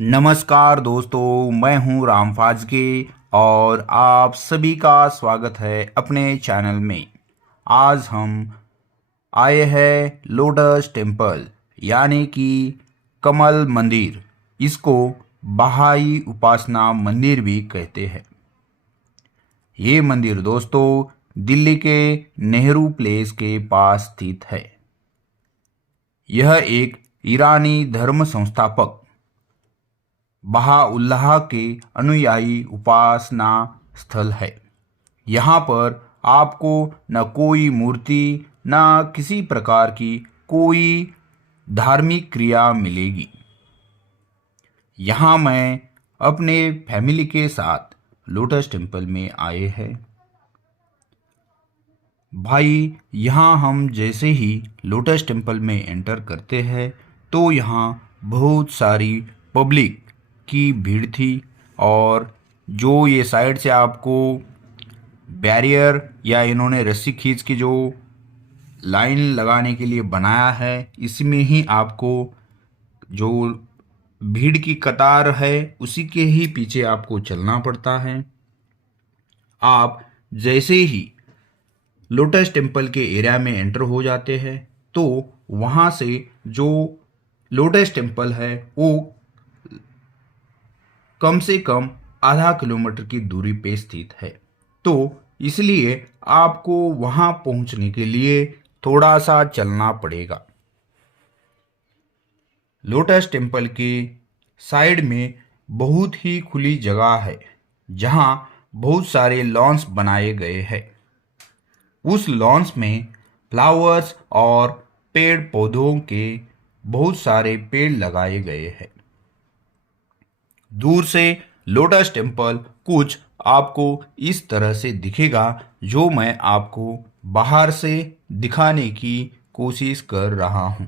नमस्कार दोस्तों, मैं हूं राम फाजके और आप सभी का स्वागत है अपने चैनल में। आज हम आए हैं लोटस टेम्पल यानी कि कमल मंदिर। इसको बहाई उपासना मंदिर भी कहते हैं। ये मंदिर दोस्तों दिल्ली के नेहरू प्लेस के पास स्थित है। यह एक ईरानी धर्म संस्थापक बहाउल्लाह के अनुयायी उपासना स्थल है। यहाँ पर आपको न कोई मूर्ति न किसी प्रकार की कोई धार्मिक क्रिया मिलेगी। यहाँ मैं अपने फैमिली के साथ लोटस टेम्पल में आए हैं। भाई, यहाँ हम जैसे ही लोटस टेम्पल में एंटर करते हैं तो यहाँ बहुत सारी पब्लिक की भीड़ थी। और जो ये साइड से आपको बैरियर या इन्होंने रस्सी खींच के जो लाइन लगाने के लिए बनाया है, इसमें ही आपको जो भीड़ की कतार है उसी के ही पीछे आपको चलना पड़ता है। आप जैसे ही लोटस टेम्पल के एरिया में एंटर हो जाते हैं तो वहाँ से जो लोटस टेम्पल है वो कम से कम आधा किलोमीटर की दूरी पे स्थित है। तो इसलिए आपको वहाँ पहुँचने के लिए थोड़ा सा चलना पड़ेगा। लोटस टेम्पल के साइड में बहुत ही खुली जगह है जहाँ बहुत सारे लॉन्स बनाए गए हैं। उस लॉन्स में फ्लावर्स और पेड़ पौधों के बहुत सारे पेड़ लगाए गए हैं। दूर से लोटस टेम्पल कुछ आपको इस तरह से दिखेगा, जो मैं आपको बाहर से दिखाने की कोशिश कर रहा हूं।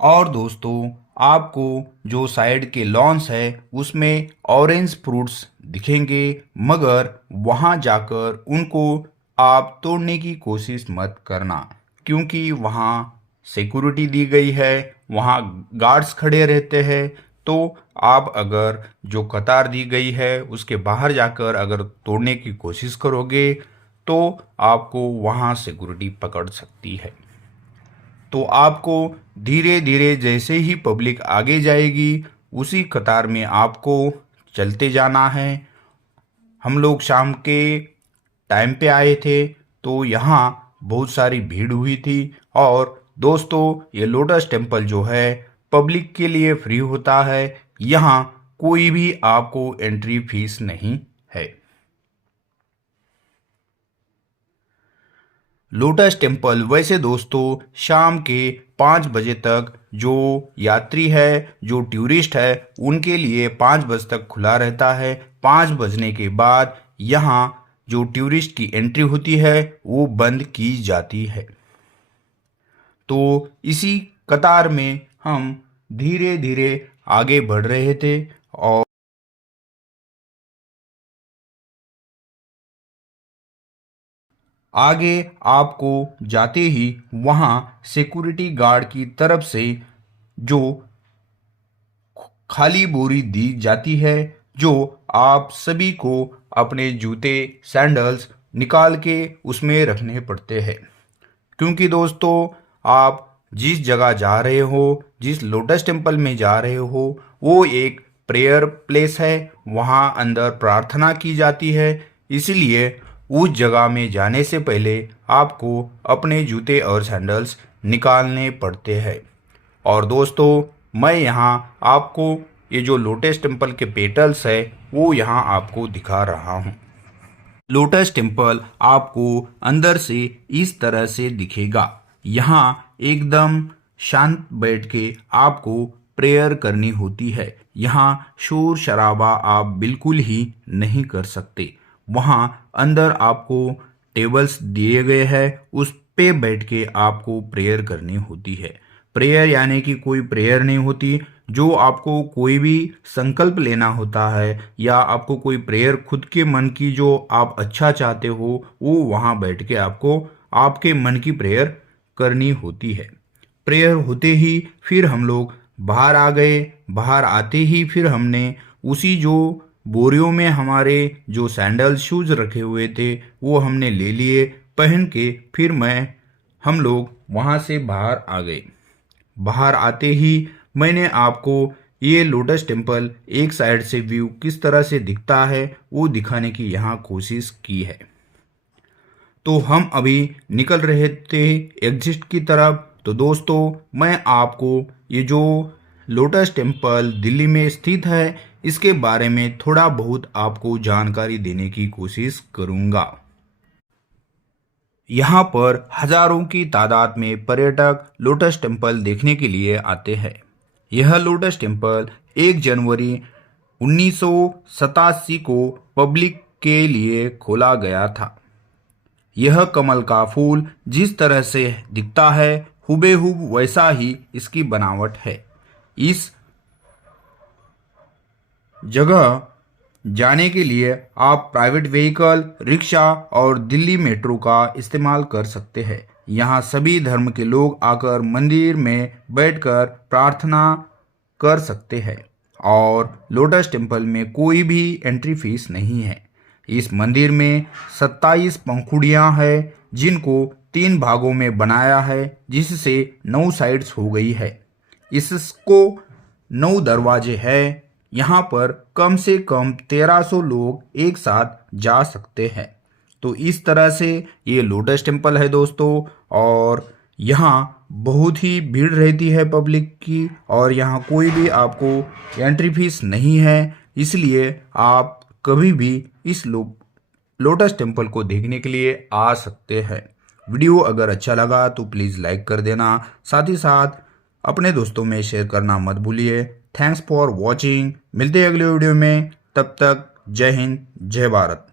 और दोस्तों, आपको जो साइड के लॉन्स है उसमें ऑरेंज फ्रूट्स दिखेंगे, मगर वहां जाकर उनको आप तोड़ने की कोशिश मत करना, क्योंकि वहां सिक्योरिटी दी गई है, वहां गार्ड्स खड़े रहते हैं। तो आप अगर जो कतार दी गई है उसके बाहर जाकर अगर तोड़ने की कोशिश करोगे तो आपको वहां सिक्योरिटी पकड़ सकती है। तो आपको धीरे धीरे जैसे ही पब्लिक आगे जाएगी उसी कतार में आपको चलते जाना है। हम लोग शाम के टाइम पे आए थे तो यहाँ बहुत सारी भीड़ हुई थी। और दोस्तों, ये लोटस टेम्पल जो है पब्लिक के लिए फ्री होता है। यहाँ कोई भी आपको एंट्री फीस नहीं है। लोटस टेम्पल वैसे दोस्तों शाम के 5 बजे तक जो यात्री है, जो टूरिस्ट है, उनके लिए 5 बजे तक खुला रहता है। 5 बजने के बाद यहाँ जो टूरिस्ट की एंट्री होती है वो बंद की जाती है। तो इसी कतार में हम धीरे धीरे आगे बढ़ रहे थे और आगे आपको जाते ही वहाँ सिक्योरिटी गार्ड की तरफ से जो खाली बोरी दी जाती है, जो आप सभी को अपने जूते सैंडल्स निकाल के उसमें रखने पड़ते हैं। क्योंकि दोस्तों, आप जिस जगह जा रहे हो, जिस लोटस टेम्पल में जा रहे हो, वो एक प्रेयर प्लेस है, वहाँ अंदर प्रार्थना की जाती है। इसलिए उस जगह में जाने से पहले आपको अपने जूते और सैंडल्स निकालने पड़ते हैं। और दोस्तों, मैं यहाँ आपको ये जो लोटस टेम्पल के पेटल्स है वो यहाँ आपको दिखा रहा हूँ। लोटस टेम्पल आपको अंदर से इस तरह से दिखेगा। यहाँ एकदम शांत बैठ के आपको प्रेयर करनी होती है। यहाँ शोर शराबा आप बिल्कुल ही नहीं कर सकते। वहाँ अंदर आपको टेबल्स दिए गए हैं, उस पे बैठ के आपको प्रेयर करनी होती है। प्रेयर यानी कि कोई प्रेयर नहीं होती, जो आपको कोई भी संकल्प लेना होता है या आपको कोई प्रेयर खुद के मन की जो आप अच्छा चाहते हो वो वहाँ बैठ के आपको आपके मन की प्रेयर करनी होती है। प्रेयर होते ही फिर हम लोग बाहर आ गए। बाहर आते ही फिर हमने उसी जो बोरियों में हमारे जो सैंडल शूज रखे हुए थे वो हमने ले लिए पहन के। फिर हम लोग वहाँ से बाहर आ गए। बाहर आते ही मैंने आपको ये लोटस टेम्पल एक साइड से व्यू किस तरह से दिखता है वो दिखाने की यहाँ कोशिश की है। तो हम अभी निकल रहे थे एग्जिट की तरफ। तो दोस्तों मैं आपको ये जो लोटस टेम्पल दिल्ली में स्थित है इसके बारे में थोड़ा बहुत आपको जानकारी देने की कोशिश करूँगा। यहाँ पर हजारों की तादाद में पर्यटक लोटस टेम्पल देखने के लिए आते हैं। यह लोटस टेम्पल 1 जनवरी 1987 को पब्लिक के लिए खोला गया था। यह कमल का फूल जिस तरह से दिखता है हुबेहूब वैसा ही इसकी बनावट है। इस जगह जाने के लिए आप प्राइवेट व्हीकल, रिक्शा और दिल्ली मेट्रो का इस्तेमाल कर सकते हैं। यहाँ सभी धर्म के लोग आकर मंदिर में बैठकर प्रार्थना कर सकते हैं और लोटस टेम्पल में कोई भी एंट्री फीस नहीं है। इस मंदिर में 27 पंखुड़ियाँ हैं जिनको 3 भागों में बनाया है जिससे 9 साइड्स हो गई है। इसको 9 दरवाजे हैं। यहाँ पर कम से कम 1300 लोग एक साथ जा सकते हैं। तो इस तरह से ये लोटस टेम्पल है दोस्तों। और यहाँ बहुत ही भीड़ रहती है पब्लिक की और यहाँ कोई भी आपको एंट्री फीस नहीं है। इसलिए आप कभी भी इस लोटस टेम्पल को देखने के लिए आ सकते हैं। वीडियो अगर अच्छा लगा तो प्लीज़ लाइक कर देना, साथ ही साथ अपने दोस्तों में शेयर करना मत भूलिए। Thanks for watching. मिलते हैं अगले वीडियो में, तब तक जय हिंद जय भारत।